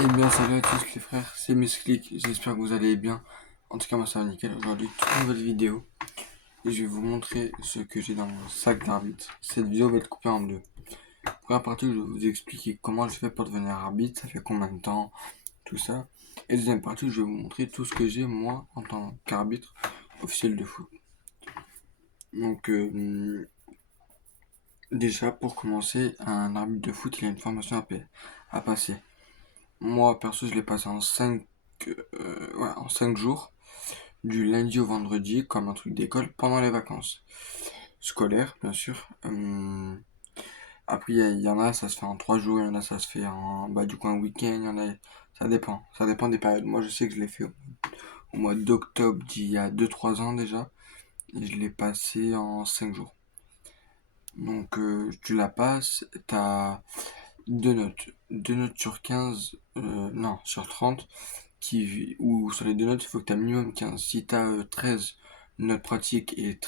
Eh bien, salut à tous les frères, c'est Musclick, j'espère que vous allez bien. En tout cas, moi ça va nickel. Aujourd'hui, toute nouvelle vidéo et je vais vous montrer ce que j'ai dans mon sac d'arbitre. Cette vidéo va être coupée en deux. Première partie, je vais vous expliquer comment je fais pour devenir arbitre, ça fait combien de temps, tout ça. Et deuxième partie, je vais vous montrer tout ce que j'ai moi en tant qu'arbitre officiel de foot. Donc, déjà pour commencer, un arbitre de foot, il a une formation à passer. Moi, perso, je l'ai passé en 5 jours, du lundi au vendredi, comme un truc d'école, pendant les vacances scolaires, bien sûr. Après, il y en a, ça se fait en 3 jours, il y en a, ça se fait du coup, un week-end, il y en a, ça dépend des périodes. Moi, je sais que je l'ai fait au mois d'octobre d'il y a 2 3 ans déjà, et je l'ai passé en 5 jours. Donc, tu la passes, t'as deux notes sur 15, non, sur 30, ou sur les deux notes, il faut que tu as minimum 15. Si tu as 13 notes pratiques et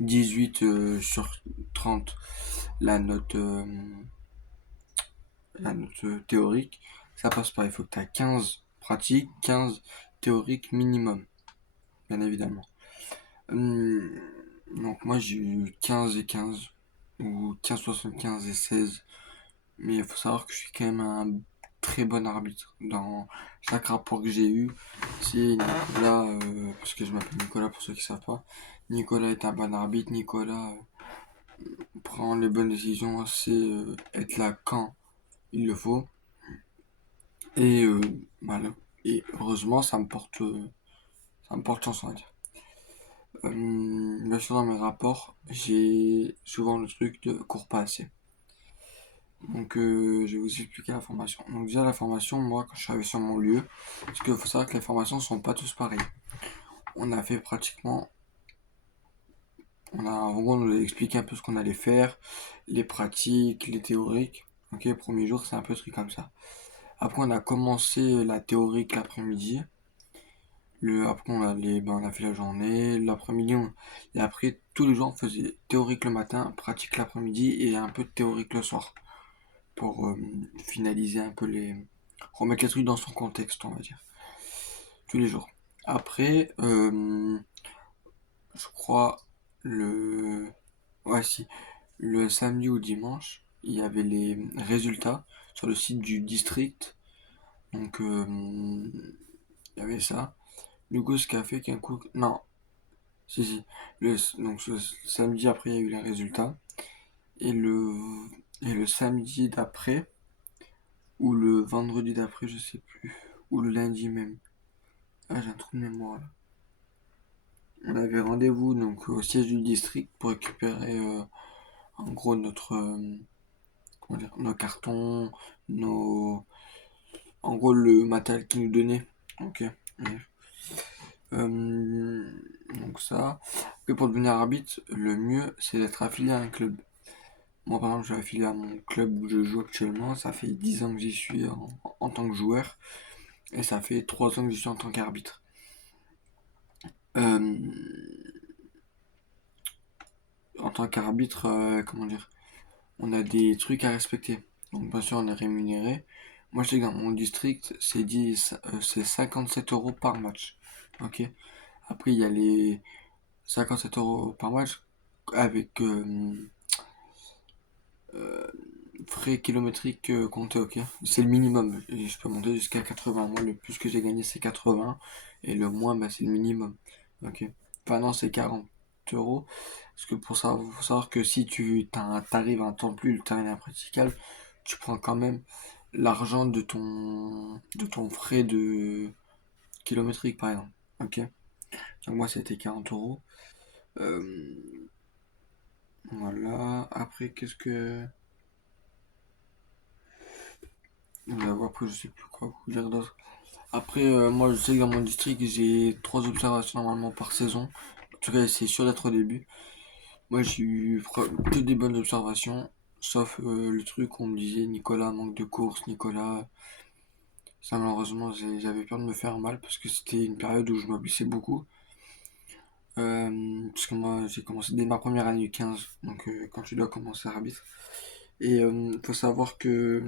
18 sur 30 la note, euh, la note théorique, ça passe pas. Il faut que tu as 15 pratiques, 15 théoriques minimum, bien évidemment. Hum, donc moi j'ai eu 15 et 15, ou 15,75 et 16. Mais il faut savoir que je suis quand même un très bon arbitre. Dans chaque rapport que j'ai eu, c'est Nicolas, parce que je m'appelle Nicolas pour ceux qui ne savent pas. Nicolas est un bon arbitre. Nicolas prend les bonnes décisions, c'est être là quand il le faut. Et voilà. Et heureusement, ça me porte chance, on va dire. Bien sûr, dans mes rapports, j'ai souvent le truc de cours pas assez. Donc, je vais vous expliquer la formation. Donc, déjà, la formation, moi, quand je suis arrivé sur mon lieu, parce qu'il faut savoir que les formations ne sont pas tous pareilles. On a fait pratiquement, en gros, on nous a expliqué un peu ce qu'on allait faire, les pratiques, les théoriques. Ok, le premier jour, c'est un peu truc comme ça. Après, on a commencé la théorique l'après-midi. Après, on a fait la journée, l'après-midi, et après, tous les jours, on faisait théorique le matin, pratique l'après-midi et un peu de théorique le soir. Pour finaliser un peu remettre les trucs dans son contexte, on va dire, tous les jours. Après, je crois, le... Ouais, si. Le samedi ou dimanche, il y avait les résultats sur le site du district. Donc, il y avait ça. Du coup, ce qu'a fait qu'un coup... Non, si, si. Donc, ce samedi après, il y a eu les résultats. Et le samedi d'après, ou le vendredi d'après, je sais plus. Ou le lundi même. Ah, j'ai un trou de mémoire là. On avait rendez-vous donc au siège du district pour récupérer en gros comment dire, nos cartons, nos en gros le matériel qu'ils nous donnait. Ok. Euh, donc ça. Après pour devenir arbitre, le mieux c'est d'être affilié à un club. Moi par exemple je suis affilié à mon club où je joue actuellement. Ça fait 10 ans que j'y suis en tant que joueur. Et ça fait 3 ans que j'y suis en tant qu'arbitre. Euh, En tant qu'arbitre, comment dire, on a des trucs à respecter. Donc bien sûr, on est rémunéré. Moi, je sais que dans mon district, c'est 57 euros par match. Ok. Après, il y a les 57 euros par match avec euh, frais kilométriques comptés. Ok. C'est le minimum. Et je peux monter jusqu'à 80. Moi, le plus que j'ai gagné, c'est 80. Et le moins, bah, c'est le minimum. Ok. Enfin, non, c'est 40 euros. Parce que pour ça, faut savoir que si t'arrives à un temps plus le terrain est impraticable, tu prends quand même l'argent de ton frais de kilométrique par exemple. Ok. Donc moi c'était 40 euros. Euh, voilà. Après qu'est-ce que. Après je sais plus quoi vous dire d'autre. Après moi je sais que dans mon district j'ai 3 observations normalement par saison. En tout cas c'est sûr d'être au début. Moi j'ai eu que des bonnes observations. Sauf le truc où on me disait Nicolas manque de course, Nicolas. Ça malheureusement j'avais peur de me faire mal parce que c'était une période où je me blessais beaucoup. Parce que moi j'ai commencé dès ma première année 15, donc quand tu dois commencer à arbitre. Et faut savoir que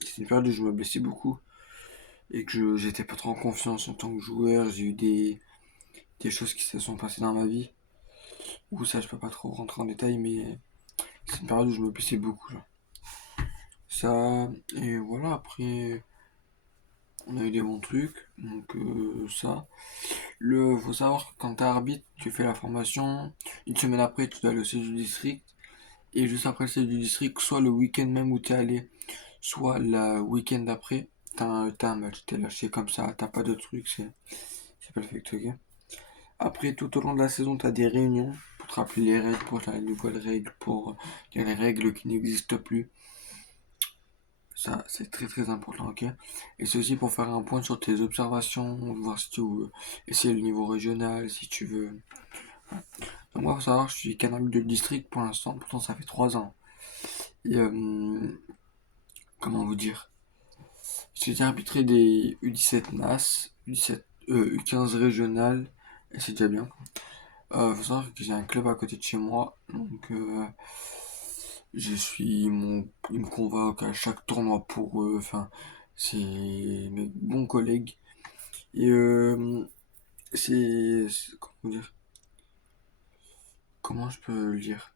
c'est une période où je me blessais beaucoup et que j'étais pas trop en confiance en tant que joueur. J'ai eu des choses qui se sont passées dans ma vie. Où ça, je peux pas trop rentrer en détail, mais c'est une période où je me blessais beaucoup. Genre. Ça, et voilà, après, on a eu des bons trucs. Donc, ça. Faut savoir que quand t'es arbitre, tu fais la formation. Une semaine après, tu dois aller au siège du district. Et juste après le siège du district, soit le week-end même où t'es allé, soit le week-end d'après, t'as un match. T'es lâché comme ça, t'as pas de trucs, c'est perfect, ok. Après, tout au long de la saison, t'as des réunions pour te rappeler les règles, pour les nouvelles règles, pour il y a les règles qui n'existent plus. Ça, c'est très très important, ok. Et c'est aussi pour faire un point sur tes observations, voir si tu veux essayer le niveau régional, si tu veux. Donc moi, faut savoir, je suis canal de district pour l'instant, pourtant ça fait 3 ans. Et comment vous dire? J'ai déjà arbitré des U17 NAS, U15 régional, et c'est déjà bien. Faut savoir que j'ai un club à côté de chez moi, donc il me convoque à chaque tournoi pour eux, enfin, c'est mes bons collègues. Et comment dire, comment je peux le dire?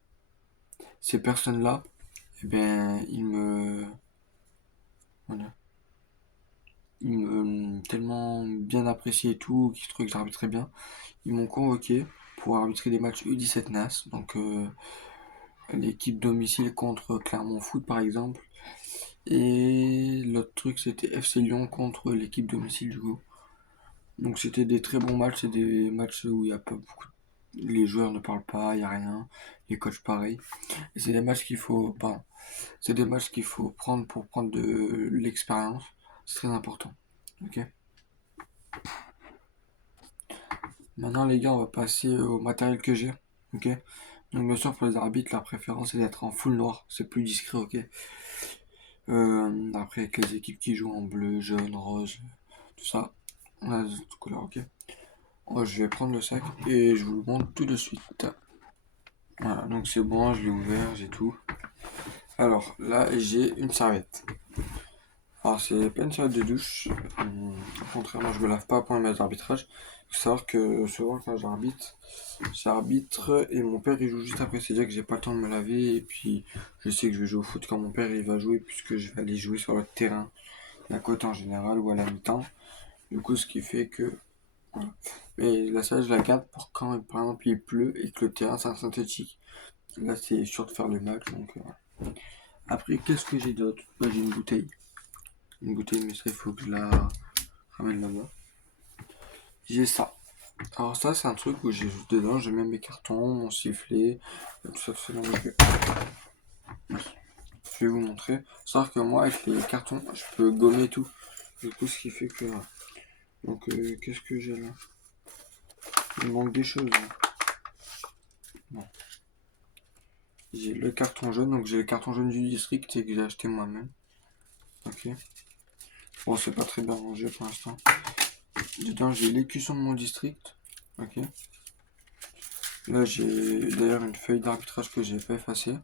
Ces personnes-là, eh ben, voilà, ils me tellement bien apprécié et tout, qu'ils trouvaient que j'arbitrais bien. Ils m'ont convoqué pour arbitrer des matchs U17 NAS, donc l'équipe domicile contre Clermont Foot par exemple. Et l'autre truc c'était FC Lyon contre l'équipe domicile du coup. Donc c'était des très bons matchs, c'est des matchs où il y a pas beaucoup. Les joueurs ne parlent pas, il n'y a rien, les coachs pareil. Et c'est des matchs qu'il faut. Pardon. C'est des matchs qu'il faut prendre pour prendre de l'expérience. C'est très important. Ok. Maintenant les gars, on va passer au matériel que j'ai. Ok. Donc bien sûr pour les arbitres, la préférence est d'être en full noir. C'est plus discret, ok. Après avec les équipes qui jouent en bleu, jaune, rose, tout ça. On a d'autres couleurs, ok. Je vais prendre le sac et je vous le montre tout de suite. Voilà, donc c'est bon, je l'ai ouvert, j'ai tout. Alors là, j'ai une serviette. Alors c'est pas une serviette de douche. Contrairement, je me lave pas après mes arbitrages. Il faut savoir que souvent quand j'arbitre et mon père il joue juste après. C'est-à-dire que j'ai pas le temps de me laver et puis je sais que je vais jouer au foot quand mon père il va jouer puisque je vais aller jouer sur le terrain, la côte en général ou à la mi-temps. Du coup, ce qui fait que voilà. Mais la serviette je la garde pour quand par exemple il pleut et que le terrain c'est un synthétique. Là c'est sûr de faire le match donc voilà. Après, qu'est-ce que j'ai d'autre? Bah, j'ai une bouteille. Une bouteille, mais ça, il faut que je la ramène là-bas. J'ai ça. Alors ça, c'est un truc où j'ai juste dedans, je mets mes cartons, mon sifflet, tout ça, tout ça dans le jeu. Je vais vous montrer. Savoir que moi, avec les cartons, je peux gommer tout. Du coup, ce qui fait que... Donc, qu'est-ce que j'ai là? Il manque des choses. Bon. J'ai le carton jaune, donc j'ai le carton jaune du district que j'ai acheté moi-même. Ok. Bon, c'est pas très bien rangé pour l'instant. Dedans, j'ai l'écusson de mon district. Ok. Là, j'ai d'ailleurs une feuille d'arbitrage que j'ai pas effacée.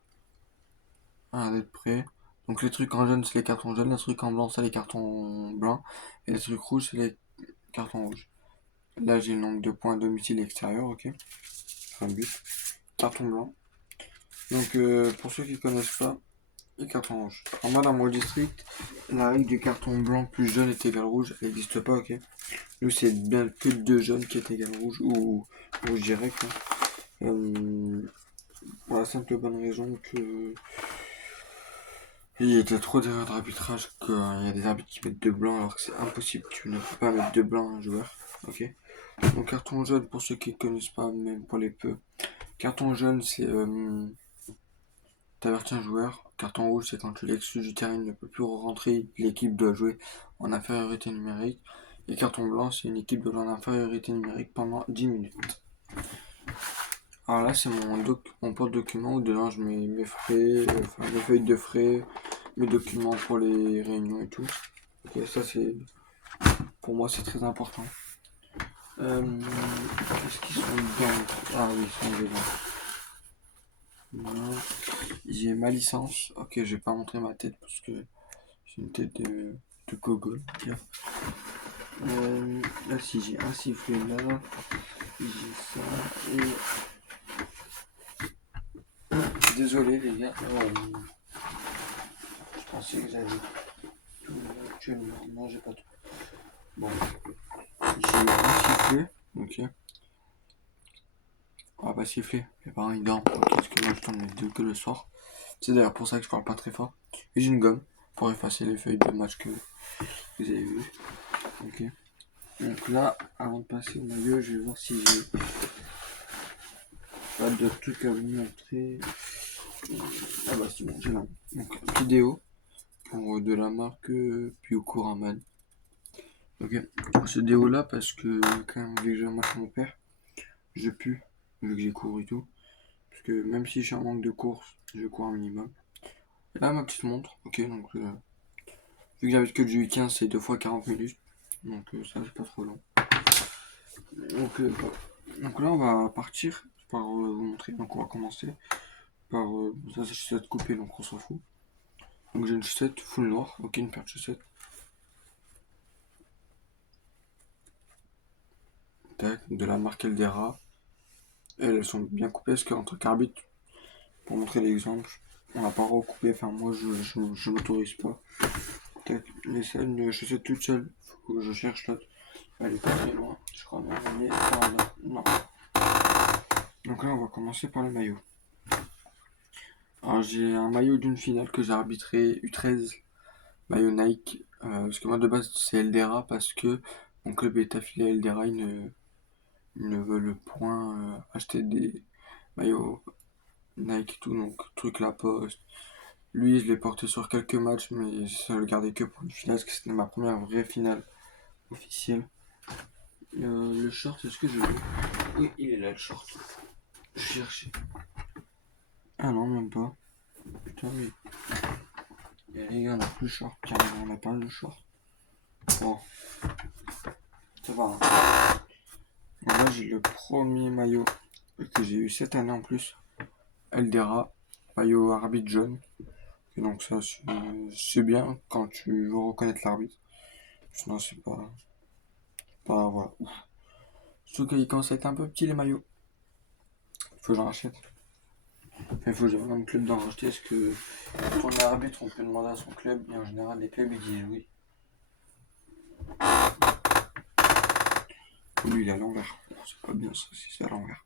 Ah, d'être prêt. Donc, les trucs en jaune, c'est les cartons jaunes. Les trucs en blanc, c'est les cartons blancs. Et les trucs rouges, c'est les cartons rouges. Là, j'ai le nombre de points domicile extérieur. Ok. Enfin, but. Carton blanc. Donc, pour ceux qui connaissent pas, les cartons rouges. En moi, dans mon district, la règle du carton blanc plus jaune est égal rouge, elle n'existe pas, ok. Nous, c'est bien que 2 jaunes qui est égal rouge ou rouge direct. Hein. Pour la simple bonne raison que il y a trop d'erreurs d'arbitrage qu'il y a des arbitres qui mettent 2 blancs alors que c'est impossible, tu ne peux pas mettre 2 blancs à un joueur. Ok. Donc carton jaune pour ceux qui ne connaissent pas, même pour les peu. Carton jaune c'est t'avertis un joueur. Carton rouge c'est quand tu l'exclus du terrain, il ne peut plus rentrer, l'équipe doit jouer en infériorité numérique. Et carton blanc c'est une équipe doit jouer en infériorité numérique pendant 10 minutes. Alors là, c'est mon porte-document où dedans je mets mes frais, enfin mes feuilles de frais, mes documents pour les réunions et tout. Ok, ça c'est, pour moi, c'est très important. Qu'est-ce qu'ils sont dedans? Ah oui, ils sont dedans. Voilà. J'ai ma licence. Ok, je vais pas montrer ma tête parce que j'ai une tête de gogol. Là, si j'ai un sifflet là, j'ai ça. Et désolé les gars, je pensais que j'avais tout actuellement. Non, j'ai pas tout. Bon, j'ai un sifflet. Ok. On va pas siffler. Mes parents ils dorment. Ok, parce que moi je tourne les deux que le soir. C'est d'ailleurs pour ça que je parle pas très fort. Et j'ai une gomme pour effacer les feuilles de match que vous avez vu. Ok. Donc là, avant de passer au maillot, je vais voir si j'ai pas d'autres trucs à vous montrer. Ah bah c'est bon, j'ai là. Donc vidéo pour de la marque Pioco Raman. Ok. Ce déo là parce que quand même vu que j'ai un match mon père, je pue vu que j'ai cours et tout. Parce que même si je suis en manque de course, je cours un minimum. Et là ma petite montre, ok donc vu que j'avais que du 15 c'est 2 fois 40 minutes. Donc ça c'est pas trop long. Donc, donc là on va partir par vous montrer. Donc on va commencer par ça c'est chaussette coupée donc on s'en fout. Donc j'ai une chaussette full noire, ok une paire de chaussettes. Tac, de la marque Eldera. Elles sont bien coupées parce qu'en tant qu'arbitre, pour montrer l'exemple, on va pas recouper, enfin moi je m'autorise pas. Tac, mais ça une chaussette toute seule, faut que je cherche l'autre. Elle est pas très loin, je crois même elle est par là. Non. Donc là on va commencer par le maillot. Alors j'ai un maillot d'une finale que j'ai arbitré U13, maillot Nike, parce que moi de base c'est Eldera parce que mon club est affilié à Eldera, ils ne veulent point acheter des maillots Nike et tout, donc truc La Poste. Lui je l'ai porté sur quelques matchs mais ça le gardait que pour une finale parce que c'était ma première vraie finale officielle. Le short, est-ce que je l'ai? Oui, il est là le short. Je cherchais. Ah non, même pas. Putain, oui. Et les gars, on a plus le short. Carrément, on a pas le short. Bon, ça va. Hein. Donc là, j'ai le premier maillot que j'ai eu cette année en plus. Eldera, maillot arbitre jaune. Et donc ça, c'est bien quand tu veux reconnaître l'arbitre. Sinon, c'est pas... voilà. Ouf. Surtout qu'il commence à être un peu petit les maillots. Faut que j'en rachète. Il faut que j'aille dans le club d'en racheter parce que quand on est arbitre, on peut demander à son club et en général, les clubs ils disent oui. Lui, il est à l'envers. C'est pas bien ça si c'est à l'envers.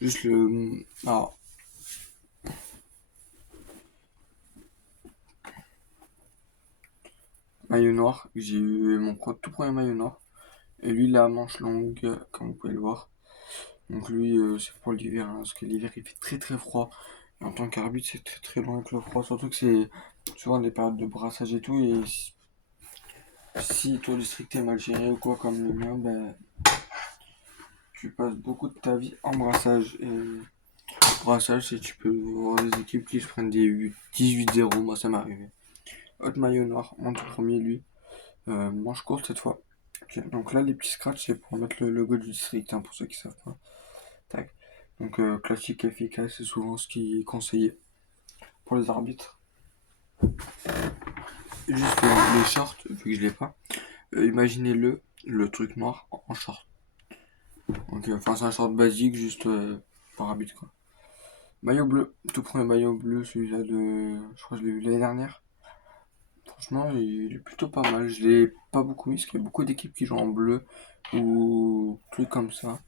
Juste le. Alors, maillot noir. J'ai eu mon tout premier maillot noir. Et lui, il a manche longue, comme vous pouvez le voir. Donc lui, c'est pour l'hiver, hein, parce que l'hiver, il fait très très froid. Et en tant qu'arbitre, c'est très très loin avec le froid. Surtout que c'est souvent des périodes de brassage et tout. Et si ton district est mal géré ou quoi, comme le mien, ben, tu passes beaucoup de ta vie en brassage. Et brassage, c'est tu peux voir des équipes qui se prennent des 18-0. Moi, ça m'est arrivé. Autre maillot noir, mon tout premier, lui. Manche courte cette fois. Ok, donc là, les petits scratchs, c'est pour mettre le logo du district, hein, pour ceux qui savent pas. Tac. Donc classique, efficace, c'est souvent ce qui est conseillé pour les arbitres. Juste les shorts, vu que je l'ai pas. Imaginez-le, le truc noir en short. Donc, enfin, c'est un short basique, juste pour arbitre quoi. Maillot bleu, tout premier maillot bleu, celui-là de. Je crois que je l'ai eu l'année dernière. Franchement, il est plutôt pas mal. Je l'ai pas beaucoup mis parce qu'il y a beaucoup d'équipes qui jouent en bleu ou trucs comme ça.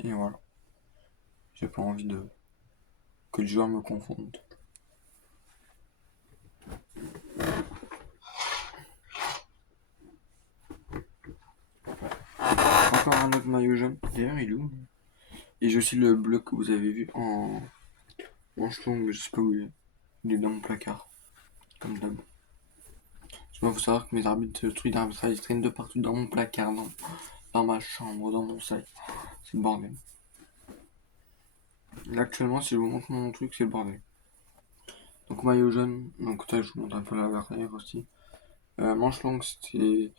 Et voilà. J'ai pas envie de que le joueur me confonde. Encore un autre maillot jaune. D'ailleurs, il est où? Et j'ai aussi le bleu que vous avez vu en manche longue, mais je sais pas où il est. Il est dans mon placard, comme d'hab. Il faut savoir que mes arbitres, le truc d'arbitrage, ils traînent de partout dans mon placard, dans ma chambre, dans mon sac. C'est le bordel. Là, actuellement, si je vous montre mon truc, c'est le bordel. Donc, maillot jaune, donc là, je vous montre un peu la barrière aussi. Manche longue, c'était.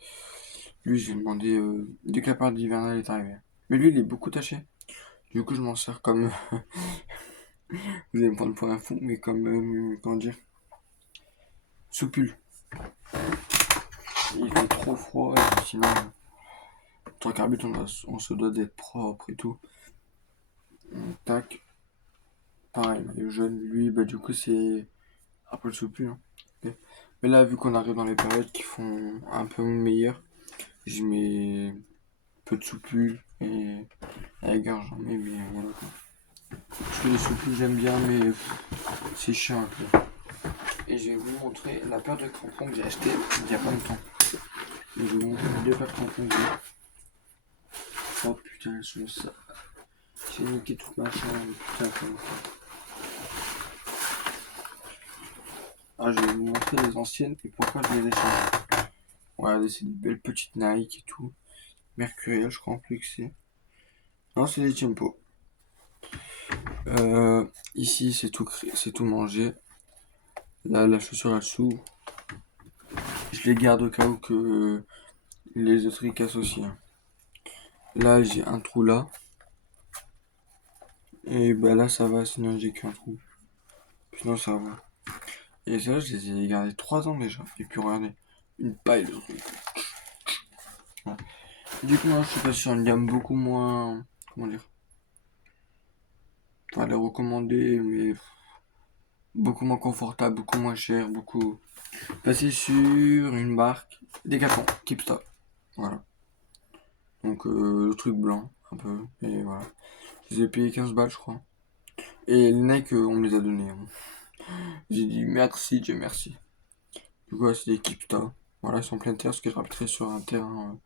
Lui, j'ai demandé dès que la période hivernale est arrivée. Mais lui, il est beaucoup taché. Du coup, je m'en sers comme Vous allez me prendre pour un fou, mais comme, comment dire, soupule. Il fait trop froid, et sinon, en tant qu'arbitre, on se doit d'être propre et tout. Tac, pareil, le jaune, lui, bah du coup, c'est après le soupule. Hein. Ok. Mais là, vu qu'on arrive dans les périodes qui font un peu meilleures, je mets peu de soupule et à la gare, j'en mets, mais voilà quoi. Parce que les soupules, j'aime bien, mais c'est chiant un peu. Et je vais vous montrer la paire de crampons que j'ai acheté il n'y a pas longtemps. Et je vais vous montrer les deux paires de crampons que j'ai. Oh putain, elles sont ça. J'ai niqué tout machin, putain, comme ça. Ah, je vais vous montrer les anciennes et pourquoi je les ai changées. Regardez, c'est des belles petites Nike et tout. Mercurial, je crois en plus que c'est. Non, c'est des Tempo. Ici, c'est tout mangé. Là, la chaussure, elle s'ouvre. Je les garde au cas où que les autres ils cassent aussi. Hein. Là, j'ai un trou là. Et bah là, ça va, sinon j'ai qu'un trou. Sinon, ça va. Et ça, je les ai gardés 3 ans déjà. Et puis regardez, une paille de trucs. Ouais. Du coup, moi, je suis passé sur une gamme beaucoup moins. Comment dire? Pas les recommander, mais beaucoup moins confortable, beaucoup moins cher, beaucoup. Passé sur une marque Decathlon, Keepstop. Voilà. Donc, le truc blanc, un peu. Et voilà. Je les ai payés 15 balles, je crois. Et les Nike, on me les a donnés. Hein. J'ai dit merci, Dieu merci. Du coup, c'est des Keepstop. Voilà, ils sont plein de terre, parce que je rabiterai sur un terrain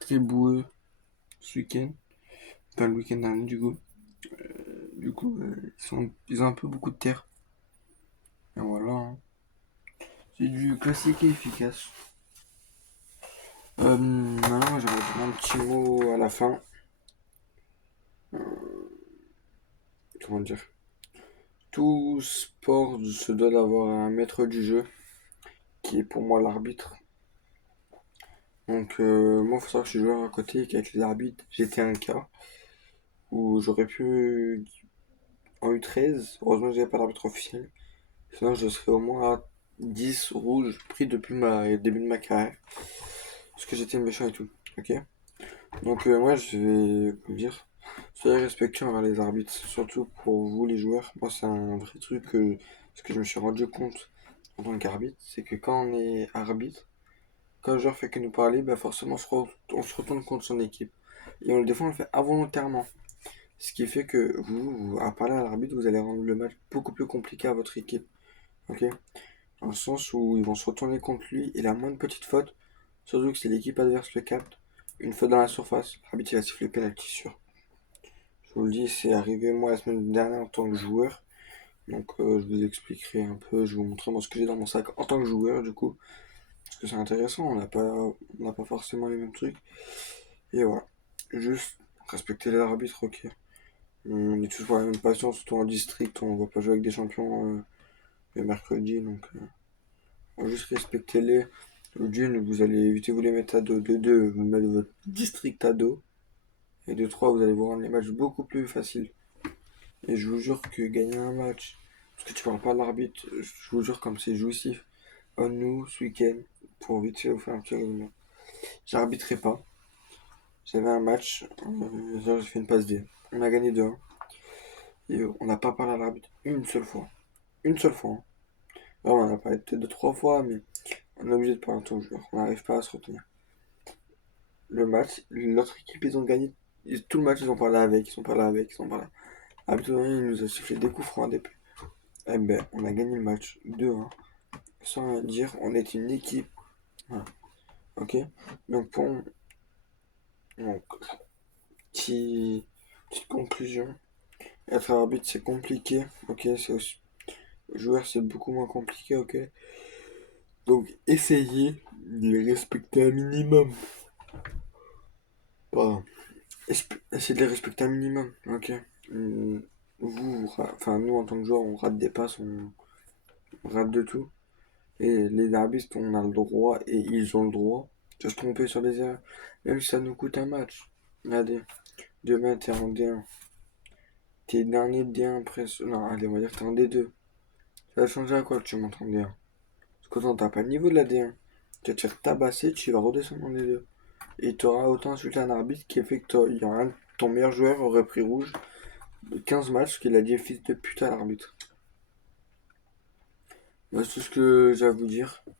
très boueux ce week-end. Pas le week-end dernier, du coup. Ils ont un peu beaucoup de terre. Et voilà. Hein. C'est du classique et efficace. Maintenant, j'aurais dire un petit mot à la fin. Comment dire? Tout sport se doit d'avoir un maître du jeu, qui est pour moi l'arbitre. Donc, moi, il faut savoir que je suis joueur à côté et qu'avec les arbitres, j'étais un cas où j'aurais pu, en U13, heureusement que j'avais pas d'arbitre officiel, sinon je serais au moins à 10 rouges pris depuis le début de ma carrière. Parce que j'étais méchant et tout. Ok? Donc, moi, je vais vous dire, soyez respectueux envers les arbitres, surtout pour vous, les joueurs. Moi, c'est un vrai truc ce que je me suis rendu compte en tant qu'arbitre, c'est que quand on est arbitre, quand le joueur fait que nous parler, bah forcément, on se retourne contre son équipe. Et des fois, on le fait involontairement. Ce qui fait que à parler à l'arbitre, vous allez rendre le match beaucoup plus compliqué à votre équipe. Ok? Dans le sens où ils vont se retourner contre lui et la moindre petite faute, surtout que si l'équipe adverse le capte, une faute dans la surface, l'arbitre il va siffler penalty sûr. Je vous le dis, c'est arrivé moi la semaine dernière en tant que joueur. Donc je vous expliquerai un peu, je vais vous montrer moi ce que j'ai dans mon sac en tant que joueur du coup. Parce que c'est intéressant, on n'a pas forcément les mêmes trucs. Et voilà. Juste respecter les arbitres, ok. On est tous pour la même passion, surtout en district, on va pas jouer avec des champions le mercredi, donc on va juste respecter-les. D'une, vous allez éviter vous les mettre à dos. De deux, vous mettez votre district à dos. Et de trois, vous allez vous rendre les matchs beaucoup plus faciles. Et je vous jure que gagner un match, parce que tu parles pas de l'arbitre, je vous jure comme c'est jouissif. Nous, ce week-end, pour vite fait vous faire un petit résumé. J'arbitrerai pas. J'avais un match, j'ai fait une passe D. On a gagné 2-1. Et on n'a pas parlé à l'arbitre une seule fois. Une seule fois. Hein. Alors, on a parlé peut-être de 3 fois, mais on est obligé de parler en tant que joueur. On n'arrive pas à se retenir. Le match, l'autre équipe, ils ont gagné. Tout le match, ils ont parlé avec, ils ont parlé avec, ils ont parlé. L'arbitre, il nous a sifflé des coups francs à DP. Eh ben, on a gagné le match 2-1. Sans rien dire, on est une équipe. Voilà. Ok? Donc, donc, petite conclusion. Être arbitre, c'est compliqué. Ok? C'est aussi. Joueur, c'est beaucoup moins compliqué. Ok? Donc, essayez de les respecter un minimum. Pardon. Essayez de les respecter un minimum. Ok? Hum, enfin, nous, en tant que joueur, on rate des passes, on rate de tout. Et les arbitres, on a le droit, et ils ont le droit, de se tromper sur les erreurs. Même si ça nous coûte un match. Regardez, demain, t'es en D1. T'es dernier D1 après. Non, allez, on va dire que t'es en D2. Ça va changer à quoi que tu montes en D1? Parce que t'as pas le niveau de la D1. Tu vas te faire tabasser, tu vas redescendre en D2. Et t'auras autant insulté un arbitre qui a fait que il y a ton meilleur joueur aurait pris rouge de 15 matchs qu'il a dit fils de pute à l'arbitre. Bah, c'est tout ce que j'ai à vous dire. En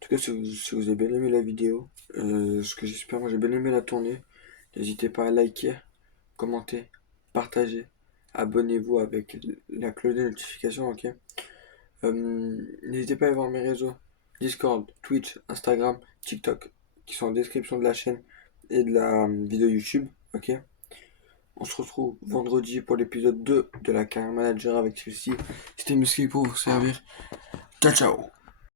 tout cas, si vous avez bien aimé la vidéo, ce que j'espère, moi j'ai bien aimé la tournée. N'hésitez pas à liker, commenter, partager. Abonnez-vous avec la cloche de notification, ok? N'hésitez pas à aller voir mes réseaux. Discord, Twitch, Instagram, TikTok, qui sont en description de la chaîne et de la vidéo YouTube, ok? On se retrouve vendredi pour l'épisode 2 de la carrière manager avec celui-ci. C'était Musky pour vous servir. Ciao ciao.